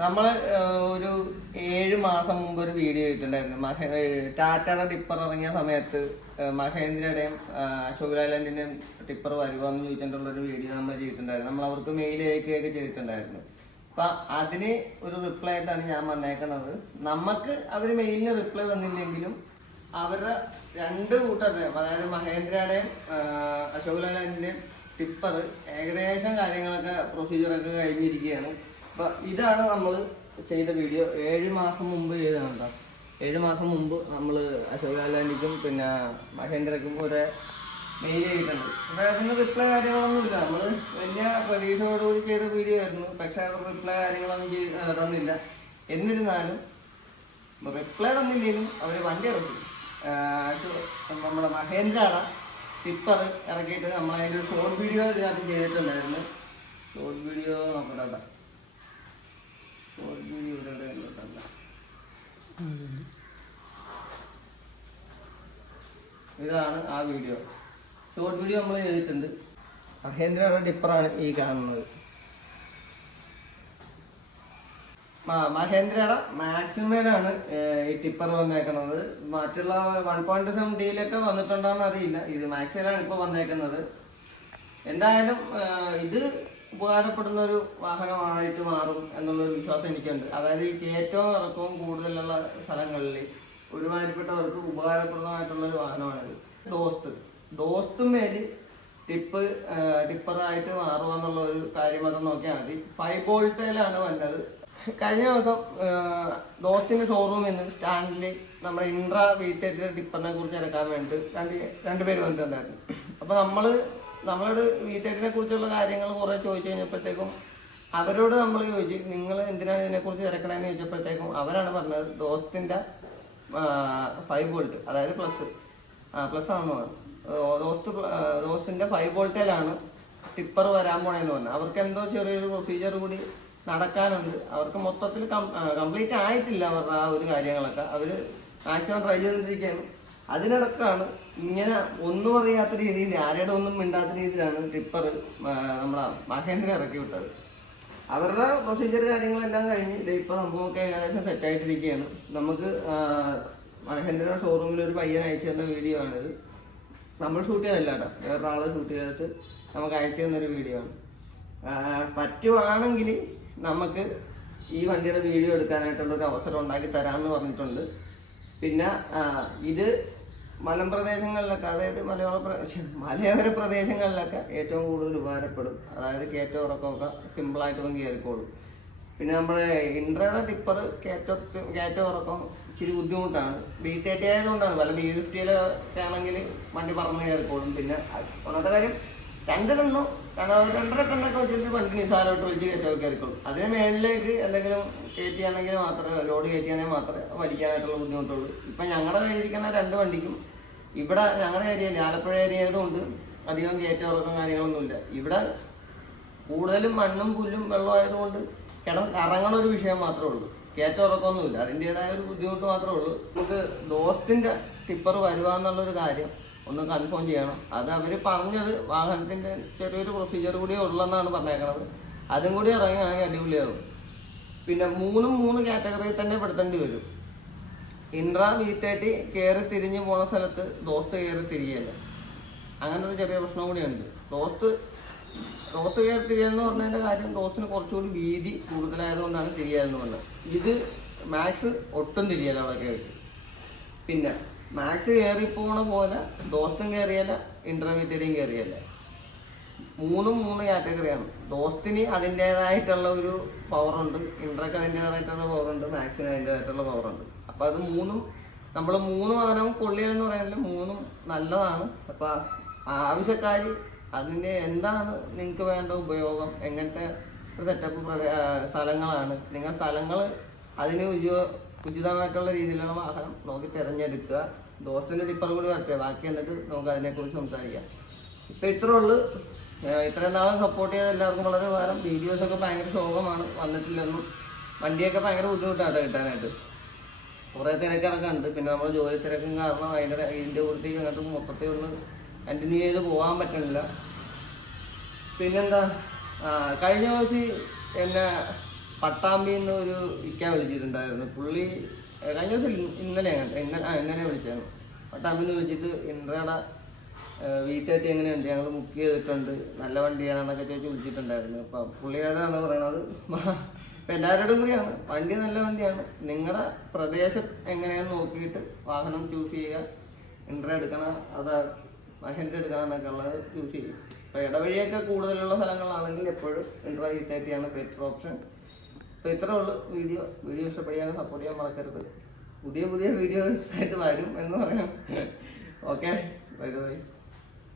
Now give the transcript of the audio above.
നമ്മൾ ഒരു 7 മാസം മുമ്പ് ഒരു വീഡിയോ ഇട്ടിട്ടുണ്ടായിരുന്നു. ടാറ്റയുടെ ടിപ്പർ ഇറങ്ങിയ സമയത്ത് മഹേന്ദ്രയുടെയും അശോക് ലാലാൻഡിന്റെയും ടിപ്പർ വരുവാന്ന് ചോദിച്ചിട്ടുള്ളൊരു വീഡിയോ നമ്മൾ ചെയ്തിട്ടുണ്ടായിരുന്നു. നമ്മൾ അവർക്ക് മെയിൽ അയക്കുകയൊക്കെ ചെയ്തിട്ടുണ്ടായിരുന്നു. അപ്പൊ അതിന് ഒരു റിപ്ലൈ ആയിട്ടാണ് ഞാൻ വന്നേക്കുന്നത്. നമുക്ക് അവർ മെയിലിന് റിപ്ലൈ തന്നില്ലെങ്കിലും അവരുടെ രണ്ട് കൂട്ടരുടെയും, അതായത് മഹേന്ദ്രയുടെയും അശോക് ലാലാൻഡിന്റെയും ടിപ്പർ ഏകദേശം കാര്യങ്ങളൊക്കെ പ്രൊസീജിയറൊക്കെ കഴിഞ്ഞിരിക്കുകയാണ്. അപ്പൊ ഇതാണ് നമ്മൾ ചെയ്ത വീഡിയോ. 7 മാസം മുമ്പ് ചെയ്തതാണ് കേട്ടോ. 7 മാസം മുമ്പ് നമ്മൾ അശോക് ലാലാൻഡിക്കും പിന്നെ മഹേന്ദ്രക്കും ഒരു മെയിൽ ചെയ്തിട്ടുണ്ട്. അപ്പോൾ അതിന് റിപ്ലൈ കാര്യങ്ങളൊന്നുമില്ല. നമ്മൾ വലിയ പ്രതീക്ഷയോടുകൂടി ചെയ്ത വീഡിയോ ആയിരുന്നു. പക്ഷേ റിപ്ലൈ കാര്യങ്ങളൊന്നും തന്നില്ല. എന്നിരുന്നാലും റിപ്ലൈ തന്നില്ലെങ്കിലും അവർ വണ്ടി ഇറക്കി. നമ്മുടെ മഹേന്ദ്രയുടെ ടിപ്പർ ഇറക്കിയിട്ട് നമ്മളതിൻ്റെ ഒരു ഷോർട്ട് വീഡിയോ ഇതിനകത്ത് ചെയ്തിട്ടുണ്ടായിരുന്നു. ഷോർട്ട് വീഡിയോ നോക്കട്ടെ. ഇതാണ് ആ വീഡിയോ. ഷോർട്ട് വീഡിയോ നമ്മൾ ചെയ്തിട്ടുണ്ട്. മഹേന്ദ്രയുടെ ടിപ്പറാണ് ഈ കാണുന്നത്. മഹേന്ദ്രയുടെ മാക്സിമയിലാണ് ഈ ടിപ്പർ വന്നേക്കുന്നത്. മറ്റുള്ള 1.7 ഡിയിലൊക്കെ വന്നിട്ടുണ്ടോന്ന് അറിയില്ല. ഇത് മാക്സിലാണ് ഇപ്പോൾ വന്നേക്കുന്നത്. എന്തായാലും ഇത് ഉപകാരപ്പെടുന്ന ഒരു വാഹനമായിട്ട് മാറും എന്നുള്ളൊരു വിശ്വാസം എനിക്കുണ്ട്. അതായത് ഈ കയറ്റവും ഇറക്കവും കൂടുതലുള്ള സ്ഥലങ്ങളിൽ ഒരുമാതിരിപ്പെട്ടവർക്ക് ഉപകാരപ്രദമായിട്ടുള്ളൊരു വാഹനമാണിത്. ദോസ്തും മേല് ടിപ്പറായിട്ട് മാറുക എന്നുള്ള ഒരു കാര്യം അത് നോക്കിയാൽ മതി. 5 വോൾട്ടിലാണ് വന്നത്. കഴിഞ്ഞ ദിവസം ദോസ്തിന്റെ ഷോറൂമിൽ നിന്ന് സ്റ്റാൻഡിൽ നമ്മുടെ ഇൻട്രാ വീറ്റേറ്റിന്റെ ടിപ്പറിനെ കുറിച്ച് ഇറക്കാൻ വേണ്ടി രണ്ടുപേര് വന്നിട്ടുണ്ടായിരുന്നു. അപ്പൊ നമ്മളോട് വീറ്റേറ്റിനെ കുറിച്ചുള്ള കാര്യങ്ങൾ കുറെ ചോദിച്ചു കഴിഞ്ഞപ്പോഴത്തേക്കും അവരോട് നമ്മൾ ചോദിച്ചു, നിങ്ങൾ എന്തിനാണ് ഇതിനെക്കുറിച്ച് ഇറക്കണമെന്ന് ചോദിച്ചപ്പോഴത്തേക്കും അവരാണ് പറഞ്ഞത് ദോസ്തിന്റെ 5 വോൾട്ട്, അതായത് പ്ലസ് ആണെന്ന് പറഞ്ഞു. ദോസ്തിന്റെ 5 വോൾട്ടിലാണ് ടിപ്പർ വരാൻ പോണേന്ന് പറഞ്ഞു. അവർക്ക് എന്തോ ചെറിയൊരു പ്രൊസീജിയർ കൂടി നടക്കാനുണ്ട്. അവർക്ക് മൊത്തത്തിൽ കംപ്ലീറ്റ് ആയിട്ടില്ല അവരുടെ ആ ഒരു കാര്യങ്ങളൊക്കെ. അവര് മാക്സിമം ട്രൈ ചെയ്തിരിക്കുകയാണ്. അതിനിടക്കാണ് ഇങ്ങനെ ഒന്നും അറിയാത്ത രീതിയിൽ, ആരുടെ ഒന്നും മിണ്ടാത്ത രീതിയിലാണ് ടിപ്പർ നമ്മളെ മഹേന്ദ്ര ഇറക്കി വിട്ടത്. അവരുടെ പ്രൊസീജിയർ കാര്യങ്ങളെല്ലാം കഴിഞ്ഞ് ഇപ്പൊ സംഭവമൊക്കെ ഏകദേശം സെറ്റായിട്ടിരിക്കുകയാണ്. നമുക്ക് മഹേന്ദ്ര ഷോറൂമിൽ ഒരു പയ്യൻ അയച്ചു തന്ന വീഡിയോ ആണിത്. നമ്മൾ ഷൂട്ട് ചെയ്തല്ല കേട്ടോ, വേറൊരാളെ ഷൂട്ട് ചെയ്തിട്ട് നമുക്ക് അയച്ചു തന്നൊരു വീഡിയോ ആണ്. പറ്റുവാണെങ്കിൽ നമുക്ക് ഈ വണ്ടിയുടെ വീഡിയോ എടുക്കാനായിട്ടുള്ളൊരു അവസരം ഉണ്ടാക്കി തരാമെന്ന് പറഞ്ഞിട്ടുണ്ട്. പിന്നെ ഇത് മലമ്പ്രദേശങ്ങളിലൊക്കെ, അതായത് മലയോര പ്രദേശങ്ങളിലൊക്കെ ഏറ്റവും കൂടുതൽ ഉപകാരപ്പെടും. അതായത് കയറ്റം ഉറക്കമൊക്കെ സിമ്പിളായിട്ട് നമുക്ക് കയറിക്കോളും. പിന്നെ നമ്മുടെ ഇൻട്രയുടെ ടിപ്പർ കയറ്റം ഉറക്കം ഇച്ചിരി ബുദ്ധിമുട്ടാണ്. B30 ആയതുകൊണ്ടാണ്. പല B50-ലൊക്കെ ആണെങ്കിൽ വണ്ടി പറന്ന് കയറിക്കോളും. പിന്നെ ഒന്നാമത്തെ കാര്യം 2 ടണ്ണൊക്കെ വെച്ചിട്ട് വണ്ടി നിസാരമായിട്ട് വലിച്ച് കയറ്റമൊക്കെ കയറിക്കോളും. അതിന് മേളിലേക്ക് എന്തെങ്കിലും കയറ്റിയാണെങ്കിൽ മാത്രമേ, ലോഡ് കയറ്റിയാണെങ്കിൽ മാത്രമേ വലിക്കാനായിട്ടുള്ള ബുദ്ധിമുട്ടുള്ളൂ. ഇപ്പം ഞങ്ങളുടെ കയ്യിരിക്കുന്ന 2 വണ്ടിക്കും ഇവിടെ ഞങ്ങളുടെ ഏരിയയിൽ, ആലപ്പുഴ ഏരിയ ആയതുകൊണ്ട് അധികം കയറ്റം ഉറക്കം കാര്യങ്ങളൊന്നുമില്ല. ഇവിടെ കൂടുതലും മണ്ണും പുല്ലും വെള്ളമായതുകൊണ്ട് കറങ്ങണ ഒരു വിഷയം മാത്രമേ ഉള്ളൂ. കയറ്റം ഉറക്കമൊന്നുമില്ല. അതിൻ്റെതായ ഒരു ബുദ്ധിമുട്ട് മാത്രമേ ഉള്ളൂ. നമുക്ക് ദോസ്തിന്റെ ടിപ്പർ വരുവാന്നുള്ളൊരു കാര്യം ഒന്ന് കൺഫേം ചെയ്യണം. അത് അവർ പറഞ്ഞത് വാഹനത്തിന്റെ ചെറിയൊരു പ്രൊസീജിയർ കൂടി ഉള്ളെന്നാണ് പറഞ്ഞേക്കണത്. അതും കൂടി ഇറങ്ങുകയാണെങ്കിൽ അടിപൊളിയാകും. പിന്നെ 3 കാറ്റഗറിയിൽ തന്നെ പെടുത്തേണ്ടി വരും. ഇൻട്രാ V30 കയറി തിരിഞ്ഞ് പോണ സ്ഥലത്ത് ദോസ്ത് കയറി തിരികെയല്ല. അങ്ങനെ ഒരു ചെറിയ പ്രശ്നം കൂടിയുണ്ട്. ദോസ്ത് കയറി തിരികെന്ന് പറഞ്ഞതിന്റെ കാര്യം, ദോസ്തിന് കുറച്ചുകൂടി വീതി കൂടുതലായതുകൊണ്ടാണ് തിരികെയെന്ന് പറഞ്ഞത്. ഇത് മാക്സ് ഒട്ടും തിരിയല്ല അവിടെ കയറി. പിന്നെ മാക്സ് കയറിപ്പോണ പോലെ ദോസ്തും കയറിയല്ല, ഇൻട്രാ V30യും കയറിയല്ല. 3 കാറ്റഗറിയാണ്. ദോസ്തിന് അതിൻ്റെതായിട്ടുള്ള ഒരു പവറുണ്ട്, ഇൻട്രക്ക് അതിൻ്റെതായിട്ടുള്ള പവറുണ്ട്, മാക്സിന് അതിൻ്റെതായിട്ടുള്ള പവറുണ്ട്. അപ്പൊ അത് നമ്മൾ 3 വാഹനവും കൊള്ളിയെന്ന് പറയുന്നത് 3 നല്ലതാണ്. അപ്പൊ ആവശ്യക്കാർ അതിൻ്റെ എന്താണ് നിങ്ങൾക്ക് വേണ്ട ഉപയോഗം, എങ്ങനത്തെ സെറ്റപ്പ് സ്ഥലങ്ങളാണ്, നിങ്ങൾ സ്ഥലങ്ങൾ അതിന് ഉചിതമായിട്ടുള്ള രീതിയിലുള്ള വാഹനം നോക്കി തിരഞ്ഞെടുക്കുക. ദോസ്തിന്റെ ടിപ്പർ കൂടി വരട്ടെ, ബാക്കി എന്നിട്ട് നമുക്ക് അതിനെക്കുറിച്ച് സംസാരിക്കാം. ഇപ്പം ഇത്രേ ഉള്ളൂ. ഇത്രയും നാളും സപ്പോർട്ട് ചെയ്ത എല്ലാവർക്കും വളരെ ഉപകാരം. വീഡിയോസൊക്കെ ഭയങ്കര ശോകമാണ്, വന്നിട്ടില്ലെന്നും. വണ്ടിയൊക്കെ ഭയങ്കര ബുദ്ധിമുട്ടാണ് കിട്ടാനായിട്ട്. കുറേ തിരക്കിറക്കം ഉണ്ട്. പിന്നെ നമ്മൾ ജോലി തിരക്കും കാരണം ഇതിൻ്റെ കൂടുതലേക്ക് അങ്ങോട്ട് മൊത്തത്തിൽ ഒന്ന് കണ്ടിന്യൂ ചെയ്ത് പോകാൻ പറ്റുന്നില്ല. പിന്നെന്താ, കഴിഞ്ഞ ദിവസം എന്നെ പട്ടാമ്പിന്ന് ഒരു ഇക്കാൻ വിളിച്ചിട്ടുണ്ടായിരുന്നു. പുള്ളി കഴിഞ്ഞ ദിവസം ഇന്നലെ വിളിച്ചായിരുന്നു. പട്ടാമ്പിന്ന് വിളിച്ചിട്ട് ഇൻട്രയുടെ V30 എങ്ങനെയുണ്ട്, ഞങ്ങൾ ബുക്ക് ചെയ്തിട്ടുണ്ട്, നല്ല വണ്ടിയാണെന്നൊക്കെ ചോദിച്ച് വിളിച്ചിട്ടുണ്ടായിരുന്നു. അപ്പം പുള്ളിയോടാണ് പറയണത്, ഇപ്പം എല്ലാവരോടും കൂടിയാണ്, വണ്ടി നല്ല വണ്ടിയാണ്, നിങ്ങളുടെ പ്രദേശം എങ്ങനെയാണെന്ന് നോക്കിയിട്ട് വാഹനം ചൂസ് ചെയ്യുക. ഇൻട്ര എടുക്കണം, അത് മഹേന്ദ്ര എടുക്കണം എന്നൊക്കെ ഉള്ളത് ചൂസ് ചെയ്യും. ഇപ്പോൾ ഇടവഴിയൊക്കെ കൂടുതലുള്ള സ്ഥലങ്ങളാണെങ്കിൽ എപ്പോഴും ഇൻട്ര V30 ആണ് ബെറ്റർ ഓപ്ഷൻ. അപ്പോൾ ഇത്രേ ഉള്ളൂ വീഡിയോ ഇഷ്ടപ്പെടുകയാണ്, സപ്പോർട്ട് ചെയ്യാൻ മറക്കരുത്. പുതിയ വീഡിയോസ് ആയിട്ട് വരും എന്ന് പറയാം. Okay, by.